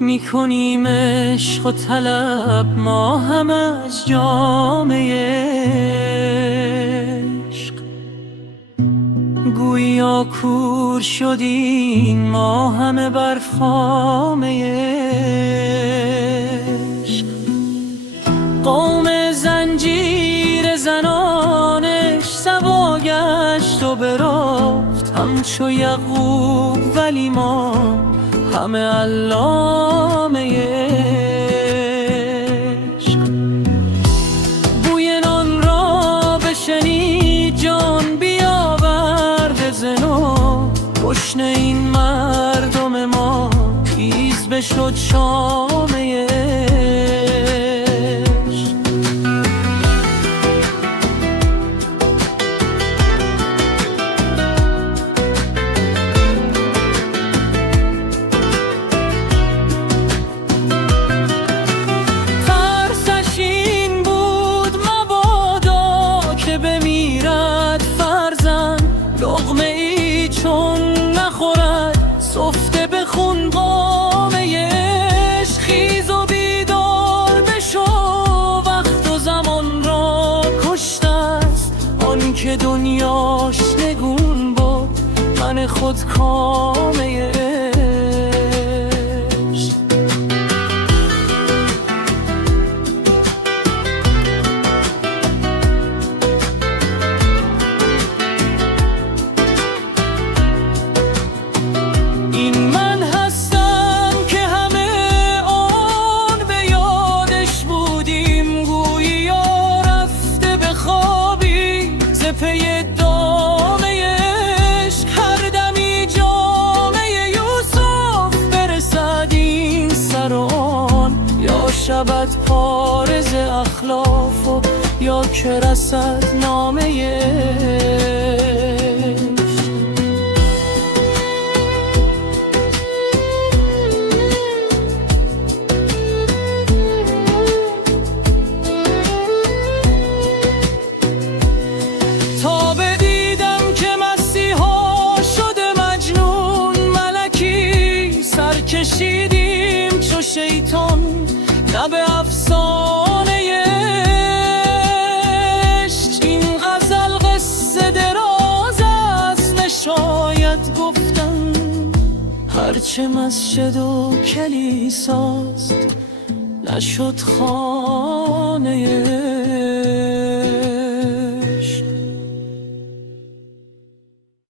میکنیم عشق و طلب ما هم از جام عشق، گویا کور شدیم ما همه بر خام عشق. قوم زنجیر زنانش سوا گشت و برفت همچو یعقوب، ولی ما همه علامه عشق. بوی نان را بشنید جان بیاورد ز نو، گشنه این مردم ما خیز بشد شام عشق. لقمه ای چون نخورد سفته به خون قامه عشق. خیز و بیدار بشو وقت و زمان را کشته است، آن که دنیاش نگون بود من خود کامه عشق. پی دامه عشق هر دمی جامه یوسف برسد این سران، یا شود پارز اخلاف و یا که رسد نامه عشق. کشیدیم چو شیطان نه به افسانه عشق. این غزل قصه دراز است نشاید گفتن، هرچه مسجد و کلیساست نشد خانه